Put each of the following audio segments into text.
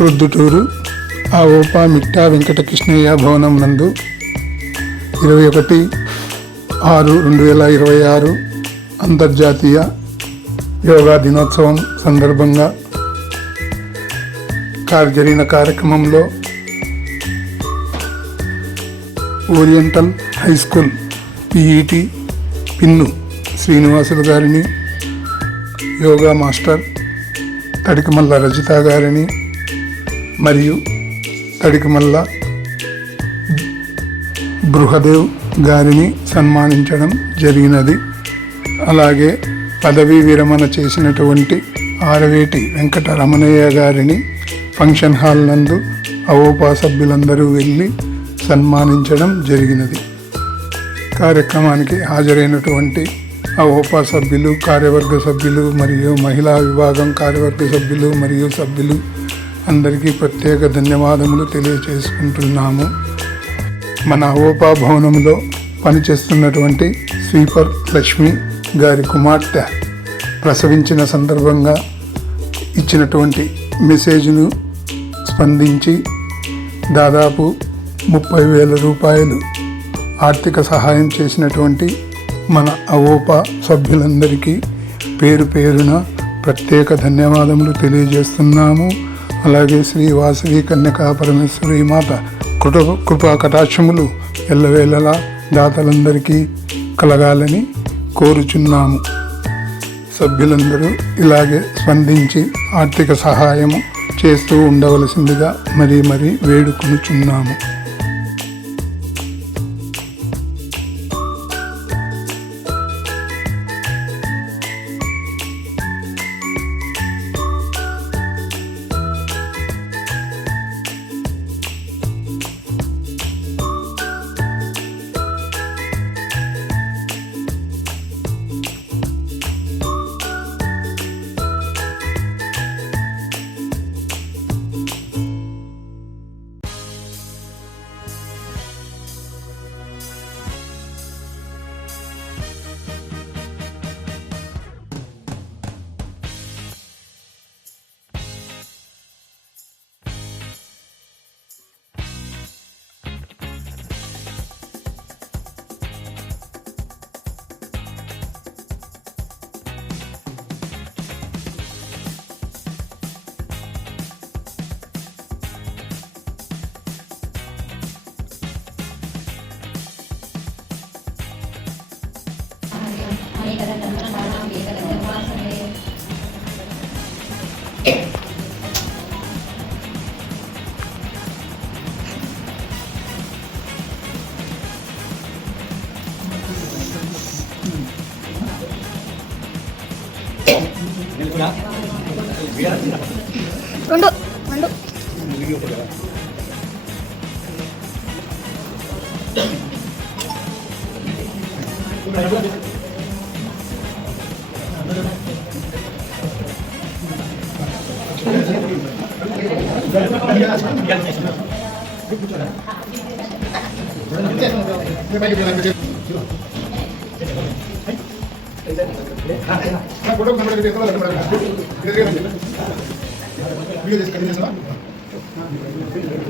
ప్రొద్దుటూరు ఓపా మిట్టా వెంకటకృష్ణయ్య భవనం నందు 21/6/2026 అంతర్జాతీయ యోగా దినోత్సవం సందర్భంగా జరిగిన కార్యక్రమంలో oriental high school PET pin Srinivasulu గారిని, యోగా మాస్టర్ తడికమల్ల రజిత గారిని మరియు తడికమల్ల బృహదేవ్ గారిని సన్మానించడం జరిగినది. అలాగే పదవీ విరమణ చేసినటువంటి ఆరవేటి వెంకటరమణయ్య గారిని ఫంక్షన్ హాల్ నందు అవోపా సభ్యులందరూ వెళ్ళి సన్మానించడం జరిగినది. కార్యక్రమానికి హాజరైనటువంటి అవోపా సభ్యులు, కార్యవర్గ సభ్యులు మరియు మహిళా విభాగం కార్యవర్గ సభ్యులు మరియు సభ్యులు అందరికీ ప్రత్యేక ధన్యవాదములు తెలియజేసుకుంటున్నాము. మన అవోపా భవనంలో పనిచేస్తున్నటువంటి స్వీపర్ లక్ష్మి గారి కుమార్తె ప్రసవించిన సందర్భంగా ఇచ్చినటువంటి మెసేజ్ను స్పందించి దాదాపు 30,000 రూపాయలు ఆర్థిక సహాయం చేసినటువంటి మన అవోపా సభ్యులందరికీ పేరు పేరున ప్రత్యేక ధన్యవాదములు తెలియజేస్తున్నాము. అలాగే శ్రీ వాసవి కన్యకా పరమేశ్వరి మాత కృపా కటాక్షములు ఎల్లవేళలా దాతలందరికీ కలగాలని కోరుచున్నాము. సభ్యులందరూ ఇలాగే స్పందించి ఆర్థిక సహాయము చేస్తూ ఉండవలసిందిగా మరీ వేడుకొనుచున్నాము.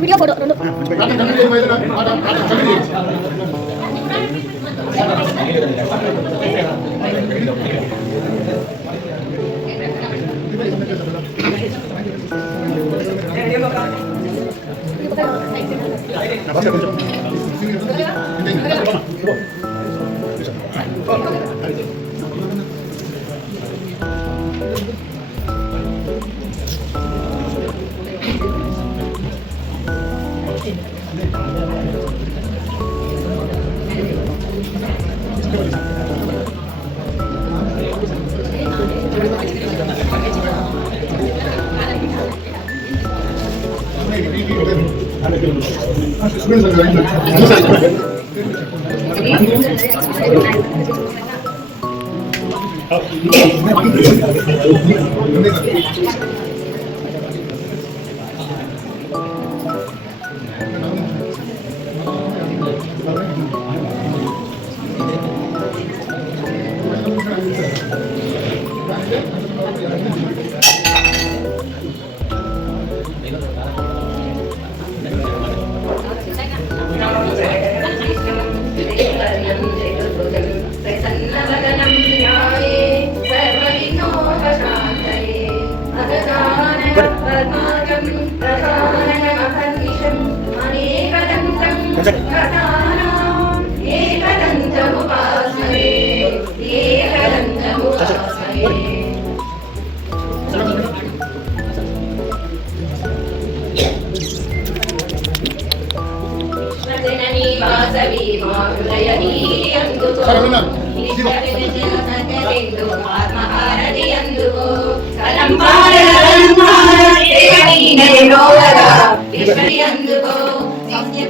వీడియో ఫోటో రెండు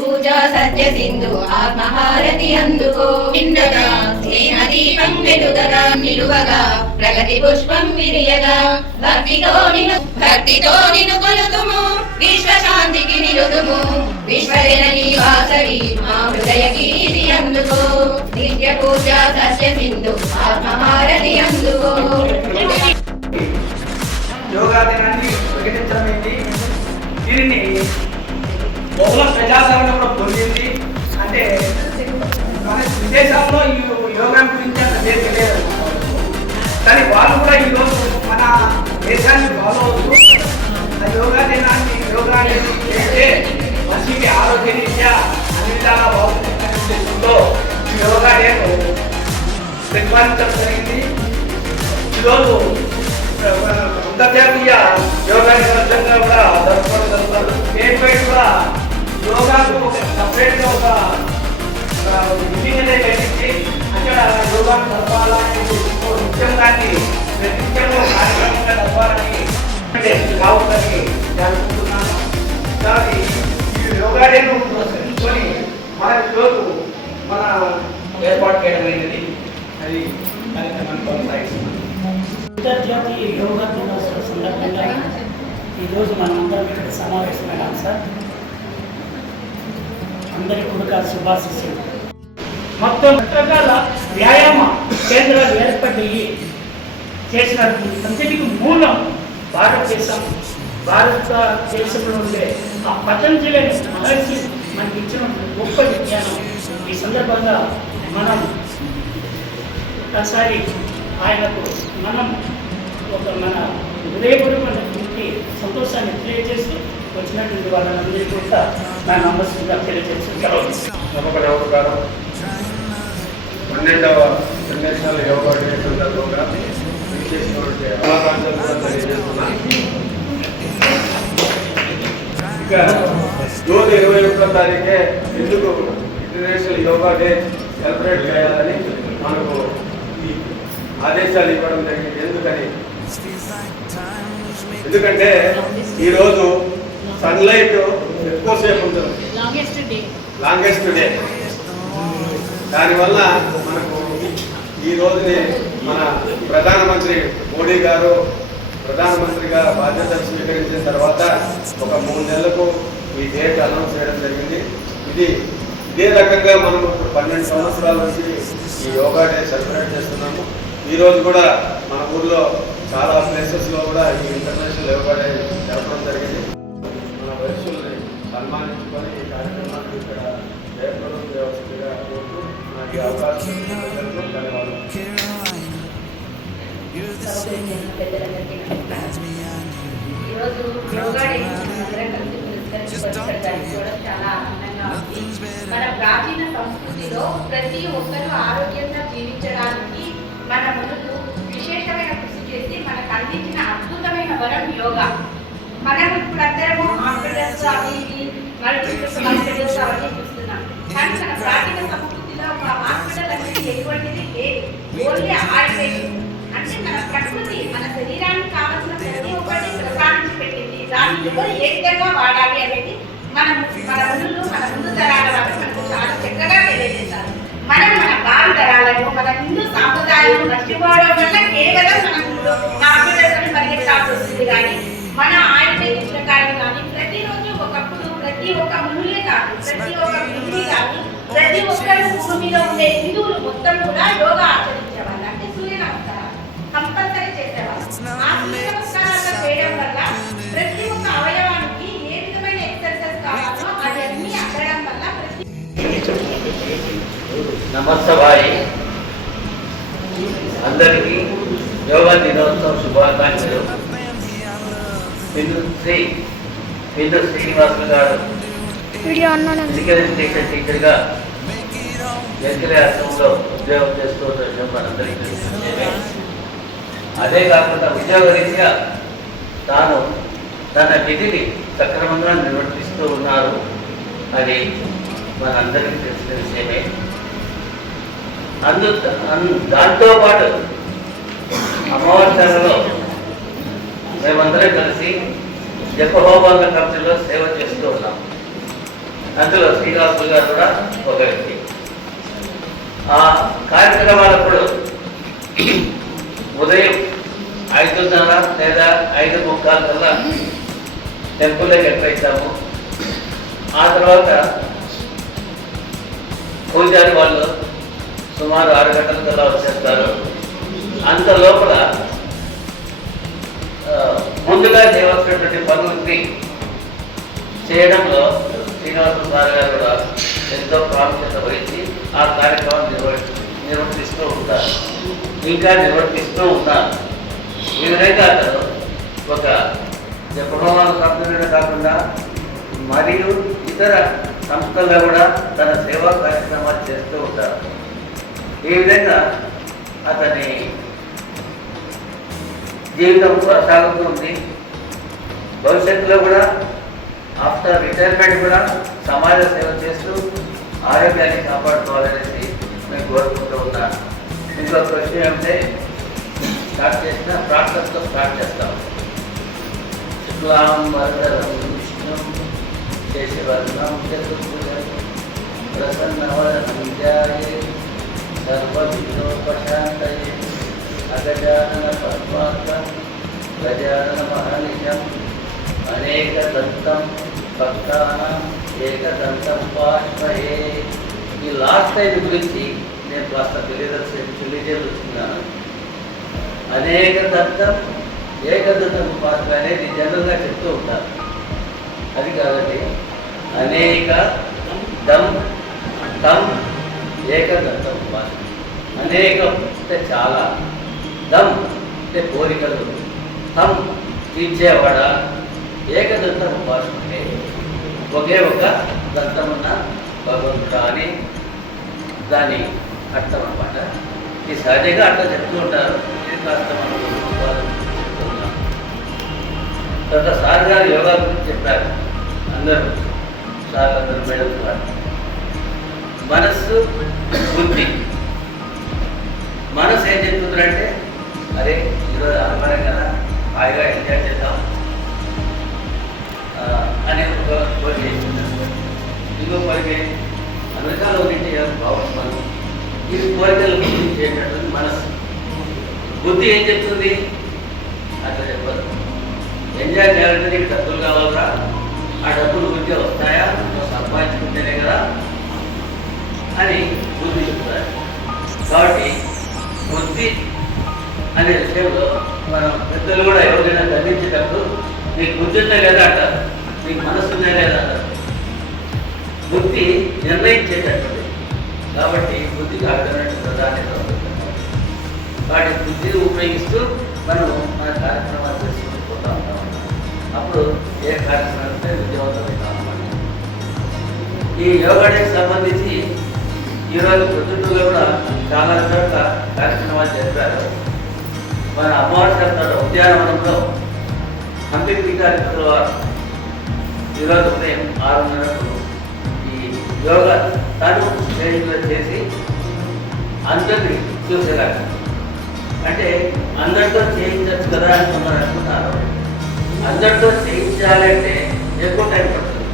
పూజా సత్య సింధు ఆత్మహారతి అందుకో నిండగా దీపం వెలుగగా నిలువగా ప్రగతి పుష్పం విరియగా భక్తితో నిన్ను కొలుతుము విశ్వశాంతికి నిలుదుము విశ్వజనని వాసవి మా హృదయ గీతి అందుకో నిత్య పూజా సత్య సింధు ఆత్మహారతి అందుకో. యోగా దినాన్ని ప్రకటించడం ఏంటి, దీనిని బహుళ ప్రజాదరణ కూడా పొందింది. అంటే మన విదేశాల్లో ఈ యోగా గురించి అంత తెలియదు, కానీ వాళ్ళు కూడా ఈరోజు మన దేశాన్ని ఫాలో అవుతూ ఆ యోగా దినాన్ని యోగా చేస్తే మనిషికి ఆరోగ్య రీత్యా అన్ని విధాలా బాగుంటుందనే ఉద్దేశంతో ఈ యోగా డేను ప్రతిపాదించడం జరిగింది. ఈరోజు అంతర్జాతీయ యోగా దినోత్సవంగా కూడా జరుపుకుంటున్నారు. నేటిపై కూడా యోగాకు ఒక సపరేట్గా ఒక మీటింగ్ అనేది పెట్టించి అక్కడ యోగాను జరపాలని నిత్యం దాన్ని ప్రతినిత్యం కార్యక్రమంగా జరపాలని కావులని జరుపుకుంటున్నాను. కాబట్టి ఈ యోగా డేను పురస్కరించుకొని మన ఈరోజు మన ఏర్పాటు చేయడం అనేది అది కార్యక్రమాన్ని కొనసాగిస్తున్నాం. అంతర్జాతీయ యోగా దినోత్సవం సందర్భంగా ఈరోజు మనమందరం ఇక్కడ సమావేశమైనాం సార్. అందరి కూడా శుభాశిస్సులు. మొత్తం రకరకాల వ్యాయామ కేంద్రాలు ఏర్పడి చేసిన అంతటికి మూలం భారతదేశంలో ఉండే ఆ పతంజలి మహర్షి మనకి ఇచ్చిన గొప్ప విజ్ఞానం. ఈ సందర్భంగా మనం ఒకసారి ఆయనకు మనం మన హృదయపూర్వకమైనటువంటి సంతోషాన్ని తెలియజేస్తూ వచ్చినటువంటి వాళ్ళందరికీ కూడా నా నమస్సుగా తెలియజేస్తున్నాను. నమ్మకం 12వ ఇంటర్నేషనల్ యోగా డే సందర్భంగా విశేషమైనటువంటి అవకాశాలు కూడా తెలియజేస్తున్నాను. ఇక జూన్ 21వ తారీఖే ఎందుకు ఇంటర్నేషనల్ యోగా డే సెలబ్రేట్ చేయాలని మనకు ఈ ఆదేశాలు ఇవ్వడం జరిగింది. ఎందుకంటే ఈరోజు సన్లైట్ ఎక్కువసేపు ఉంటుంది, లాంగెస్ట్ డే. దానివల్ల మనకు ఈ రోజుని మన ప్రధానమంత్రి మోడీ గారు ప్రధానమంత్రిగా బాధ్యతలు స్వీకరించిన తర్వాత ఒక 3 నెలలకు ఈ డేట్ అనౌన్స్ చేయడం జరిగింది. ఇదే రకంగా మనం ఇప్పుడు 12 సంవత్సరాల నుంచి ఈ యోగా డే సెలబ్రేట్ చేస్తున్నాము. ఈరోజు కూడా మన ఊర్లో చాలా ప్లేసెస్లో కూడా ఈ ఇంటర్నేషనల్ యోగా డే జరపడం జరిగింది. మన వయస్సుల్ని సన్మానించుకొని ఈ కార్యక్రమాన్ని ఇక్కడ జయప్రదం వ్యవస్థగా కోరుతూ నాకు ఈ అవకాశం ధన్యవాదాలు. ఈరోజు యోగా డే చాలా ఆనందంగా ఉంది. మన ప్రాచీన సంస్కృతిలో ప్రతి ఒక్కరూ ఆరోగ్యంగా జీవించడానికి మన ముందు విశేషమైన కృషి చేసి మనకు అందించిన అద్భుతమైన వరం యోగా. మనం ఇప్పుడు అందరము హాస్పిటల్స్ అవి హాస్పిటల్స్ అవన్నీ చూస్తున్నాం, కానీ మన ప్రాచీన సంస్కృతిలో ఒక హాస్పిటల్ అనేది ఎటువంటిది ఓన్లీ ఆయుర్వేదం. అంటే మన ప్రకృతి మన శరీరానికి కావాల్సిన ప్రతి ఒక్కటి ప్రసాదించి పెట్టింది. దాన్ని ఎవరు ఏ విధంగా వాడాలి అనేది మన ముందు తరాల వాళ్ళు మనకు చాలా చక్కగా తెలియజేశారు. మన భావి తరాలను మన హిందూ సాంప్రదాయాలను మర్చిపోవడం వల్ల కేవలం మనకు హాస్పిటల్స్ పరిగెత్తాల్సి వస్తుంది. కానీ మన ఆయుర్వేదిక్ ప్రకారం కానీ ప్రతిరోజు ఒకప్పుడు ప్రతి ఒక్క మునులే కాదు, ప్రతి ఒక్క ముని కానీ ప్రతి ఒక్కరు భూమి మీద ఉండే హిందువులు మొత్తం కూడా యోగా ఆచరించేవాళ్ళు. అంటే సూర్య నమస్కారాలు కంపల్సరీ చేసేవాళ్ళు. ఆ సూర్య నమస్కారాలు చేయడం వల్ల ప్రతి ఒక్క అవయవానికి ఏ విధమైన ఎక్సర్సైజ్ కావాలో అది అన్ని అక్కడం వల్ల నమస్తవాయి. అందరికీ యోగా దినోత్సవం శుభాకాంక్షలు. పిందు శ్రీనివాసులు గారు ఫిజికల్ ఎడ్యుకేషన్ టీచర్గా ఎన్నికల ఆశ్రమంలో ఉద్యోగం చేస్తూ విషయం మనందరికీ తెలిసిందే. అదే కాకుండా ఉద్యోగరీత్యా తాను తన విధిని సక్రమంగా నిర్వర్తిస్తూ ఉన్నారు. అది మనందరికీ తెలిసిన విషయమే. దాంతోపాటు అమావాస్యలో మేమందరం కలిసి జపహోమాల కంపెనీలో సేవ చేస్తూ ఉన్నాం. అందులో శ్రీనివాసులు గారు కూడా ఒక వ్యక్తి. ఆ కార్యక్రమాలప్పుడు ఉదయం 5:30 లేదా 5:45 కల్లా టెంపుల్లోకి ఎంటర్ అవుతాము. ఆ తర్వాత పూజారి వాళ్ళు సుమారు 6 గంటల కల్లా వచ్చేస్తారు. అంత లోపల ముందుగా చేయవలసినటువంటి పనులని చేయడంలో శ్రీనివాస సార్ గారు కూడా ఎంతో ప్రాముఖ్యత వహించి ఆ కార్యక్రమాన్ని నిర్వర్తిస్తూ ఉంటారు, ఇంకా నిర్వర్తిస్తూ ఉన్నారు. ఈ విధంగా అతను ఒక జపహోమాల కంపెనీలో కాకుండా మరియు ఇతర సంస్థల్లో కూడా తన సేవా కార్యక్రమాలు చేస్తూ ఉంటారు. ఈ విధంగా అతని జీవితం కొనసాగుతుంది. భవిష్యత్తులో కూడా ఆఫ్టర్ రిటైర్మెంట్ కూడా సమాజ సేవ చేస్తూ ఆరోగ్యాన్ని కాపాడుకోవాలనేసి నేను కోరుకుంటూ ఉన్నాను. ఇంకొక విషయం ఏమంటే స్టార్ట్ చేసిన ప్రార్థనతో స్టార్ట్ చేస్తాం. శుక్లాం వరదరం విష్ణుం శశివర్ణం చతుర్భుజం ప్రసన్నవదనం ధ్యాయేత్ సర్వవిఘ్నోపశాంతయే అగజానన పద్మార్కం గజానన మహనిశం అనేకదంతం భక్తానాం ఏకదంతం ఉపాస్మహే. ఈ లాస్ట్ టైం గురించి నేను కాస్త తెలియజేస్తున్నాను. అనేకదంతం ఏకదంతం ఉపాస్మహే అనేది జనరల్గా చెప్తూ ఉంటారు. అది కాదండి, అనేక దం తం ఏకదంతం ఉపాస్మహే. అనేకం అంటే చాలా, దం అంటే కోరికలు, తం తీర్చేవాడ, ఏకదంతం ఉపాసనే ఒకే ఒక దంతమున్న భగవంతుడా అని దాని అర్థం అన్నమాట. ఈ సహజంగా అట్లా చెప్తూ ఉంటారు. ఇది కాస్త మనం చెప్తున్నాం. తర్వాత సార్ గారు యోగా గురించి చెప్పారు. అందరూ సార్ అందరూ మేడం గారు మనస్సు బుద్ధి. మనసు ఏం చెప్తుందంటే అరే ఈరోజు ఆనందం కదా, హాయిగా ఎంజాయ్ చేద్దాం అనే ఒక కోరిక చేస్తున్నారు. ఇంకో కోరిక అమెరికాలో ఉంటే బాగుంటున్నాను. ఇది కోరికలు చేసేటటువంటి మనసు. బుద్ధి ఏం చెప్తుంది? అట్లా చెప్పదు. ఎంజాయ్ చేయాలంటే నీకు డబ్బులు కావాలరా, ఆ డబ్బులు గురించి వస్తాయా, నువ్వు సంపాదించుకుంటేనే కదా అని బుద్ధి చెప్తారు. కాబట్టి బుద్ధి అనే విషయంలో మనం పెద్దలు కూడా ఎవరికైనా దండించేటప్పుడు నీకు బుద్ధి ఉందా లేదా అంటారు, నీకు మనసు ఉందా లేదా అంటారు. బుద్ధి నిర్ణయించేటటువంటి, కాబట్టి బుద్ధికి అర్థమైనటువంటి ప్రాధాన్యత ఉంటుంది. వాటి బుద్ధిని ఉపయోగిస్తూ మనం మన కార్యక్రమాలు చేసుకుంటూ పోతా ఉంటాం. అప్పుడు ఏ కార్యక్రమాలు విజయవంతమవుతాం అన్నమాట. ఈ యోగాకి సంబంధించి ఈరోజు ప్రొద్దుటూరులో కూడా చాలా చోట్ల కార్యక్రమాలు చేస్తారు. మన అమ్మవారి ఉద్యానవనంలో హంపి పీఠాధిపతుల వారు ఈరోజు ఉదయం 6:30కు ఈ యోగా తను స్టేజ్లో చేసి అందరినీ చూసేలాగా, అంటే అందరితో చేయించచ్చు కదా అని కొందరు అనుకుంటున్నారు. అందరితో చేయించాలంటే ఎక్కువ టైం పడుతుంది.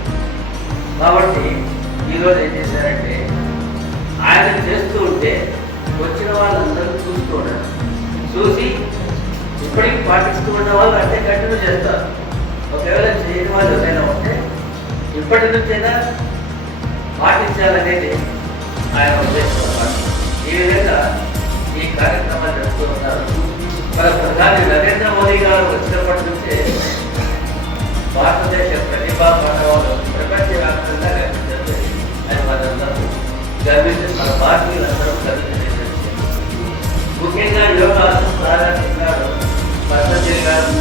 కాబట్టి ఈరోజు ఏం చేశారంటే ఆయన చేస్తూ ఉంటే వచ్చిన వాళ్ళందరూ చూస్తూ ఉంటారు. చూసి ఇప్పటికి పాటిస్తూ ఉన్న వాళ్ళు అంటే కంటిన్యూ చేస్తారు. ఒకవేళ చేయని వాళ్ళు ఏదైనా ఉంటే ఇప్పటి నుంచైనా పాటించాలనేది ఆయన ఉద్దేశం అన్నమాట. ఈ విధంగా ఈ కార్యక్రమాలు జరుపుతూ ఉన్నారు. మన ప్రధాని నరేంద్ర మోదీ గారు వచ్చినప్పటి నుంచే భారతదేశ ప్రతిభా పాఠవాలు ప్రపంచవ్యాప్తంగా కనిపించారు. అని మనందరూ గర్వించి మన భారతీయులందరూ గర్వించే ముఖ్యంగా యోగా ప్రారంభించారు పతంజలి గారు.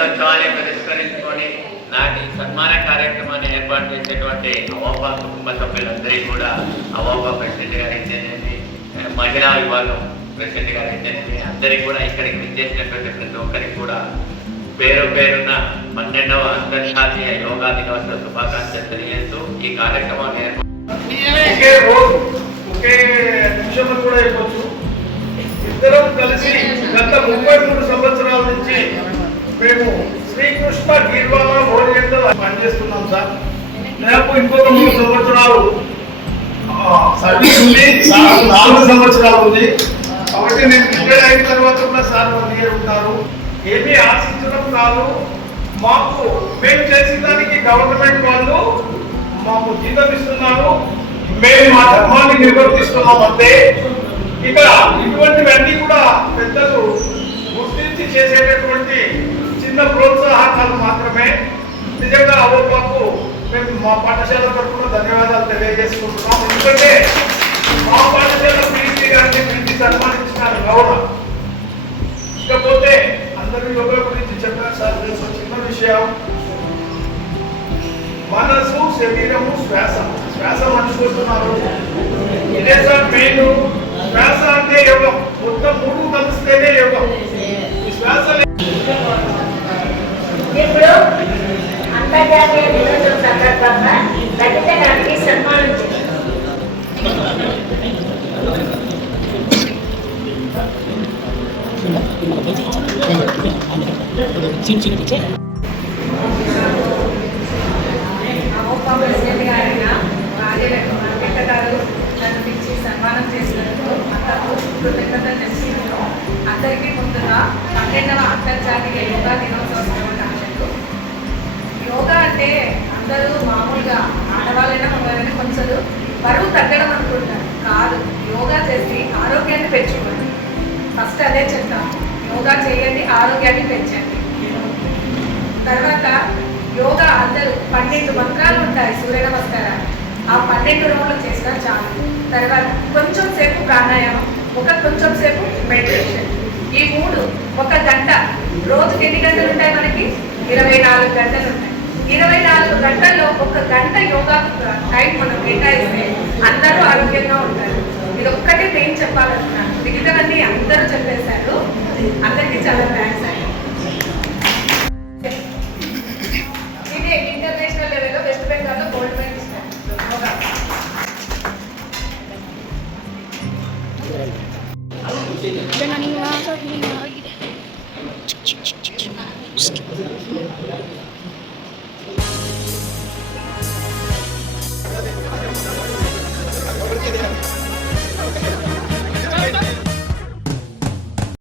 దినోత్సవాన్ని పురస్కరించుకొని నాటి సన్మాన కార్యక్రమాన్ని ఏర్పాటు చేసేటువంటి అవోపా కుటుంబ సభ్యులందరికీ కూడా అవోపా ప్రెసిడెంట్ గారు అయితేనేమి, మహిళా విభాగం ప్రెసిడెంట్ గారు అయితేనేమి, అందరికీ కూడా ఇక్కడికి విచ్చేసినటువంటి ప్రతి ఒక్కరికి కూడా పేరు పేరున 12వ అంతర్జాతీయ యోగా దినోత్సవ శుభాకాంక్షలు తెలియజేస్తూ ఈ కార్యక్రమాన్ని ఒకే నిమిషంలో కూడా అయిపోవచ్చు. ఇద్దరం కలిసి గత 33 సంవత్సరాల నుంచి మేము శ్రీకృష్ణ గీర్వాణ ఓరియంటల్ పనిచేస్తున్నాం సార్. నాకు ఇంకొక 3 సంవత్సరాలు సర్వీస్ ఉంది, 4 సంవత్సరాలు ఉంది. కాబట్టి నేను రిటైర్ అయిన తర్వాత కూడా సార్ 1 ఇయర్ ఉంటారు. ఏమీ ఆశించడం కాదు, మాకు మేము చేసిన దానికి గవర్నమెంట్ వాళ్ళు మాకు జీతం ఇస్తున్నారు, మేము మా ధర్మాన్ని నిర్వర్తిస్తున్నాం అంతే. ఇక్కడ ఇటువంటివన్నీ కూడా పెద్దలు గుర్తించి చేసేటటువంటి చిన్న ప్రోత్సాహకాలు మాత్రమే. నిజంగా అవోపాకు మేము మా పాఠశాల తరఫున ధన్యవాదాలు తెలియజేసుకుంటున్నాం. ఎందుకంటే మా పాఠశాల ప్రీతి గారిని పిలిచి సన్మానించినారు గౌరవం. ఇకపోతే అందరూ యోగా గురించి చెప్పారు సార్. చిన్న విషయం, మనసు, శరీరము, శ్వాస. శ్వాస మర్చిపోతున్నారు. ఇదే సార్ మెయిన్. శ్వాస అంటే యోగం. మొత్తం 3 కలిస్తేనే యోగం. ఈ శ్వాస ఇప్పుడు అంతర్జాతీయ దినోత్సవం సందర్భంగా లలిత గారికి సన్మానం అవోపా ప్రెసిడెంట్ గారైన వెంకట గారు నన్ను పిలిచి సన్మానం చేసినందుకు అంతకు కృతజ్ఞతలు తెలుసుకుంటాం. అందరికీ ముందుగా 12వ అంతర్జాతీయ యోగా దినోత్సవ శుభాకాంక్షలు. యోగా అంటే అందరూ మామూలుగా ఆడవాళ్ళైనా మగవాళ్ళైనా కొంచెం బరువు తగ్గడం అనుకుంటారు. కాదు, యోగా చేసి ఆరోగ్యాన్ని పెంచుకోండి. ఫస్ట్ అదే చెప్తాం, యోగా చేయండి, ఆరోగ్యాన్ని పెంచండి. తర్వాత యోగా అందరూ 12 మంత్రాలు ఉంటాయి, సూర్య నమస్కారాలు. ఆ 12 రోజులు చేసినా చాలు. తర్వాత కొంచెం సేపు ప్రాణాయామం, కొంచెం సేపు మెడిటేషన్. ఈ 3 1 గంట. రోజుకి ఎన్ని గంటలు ఉంటాయి మనకి? 24 గంటలు ఉంటాయి. 24 గంటల్లో 1 గంట యోగా టైం మనం కేటాయిస్తే అందరూ ఆరోగ్యంగా ఉంటారు. ఇది ఒక్కటే నేను చెప్పాలనుకున్నాను. మిగతావన్నీ అందరూ చెప్పేశారు. అందరికీ చాలా థ్యాంక్స్ అండి. ఇది ఇంటర్నేషనల్ లెవెల్లో వెస్ట్ బెంగాల్లో గోల్డ్ మెడల్ ఇస్తారు యోగా. Thank you.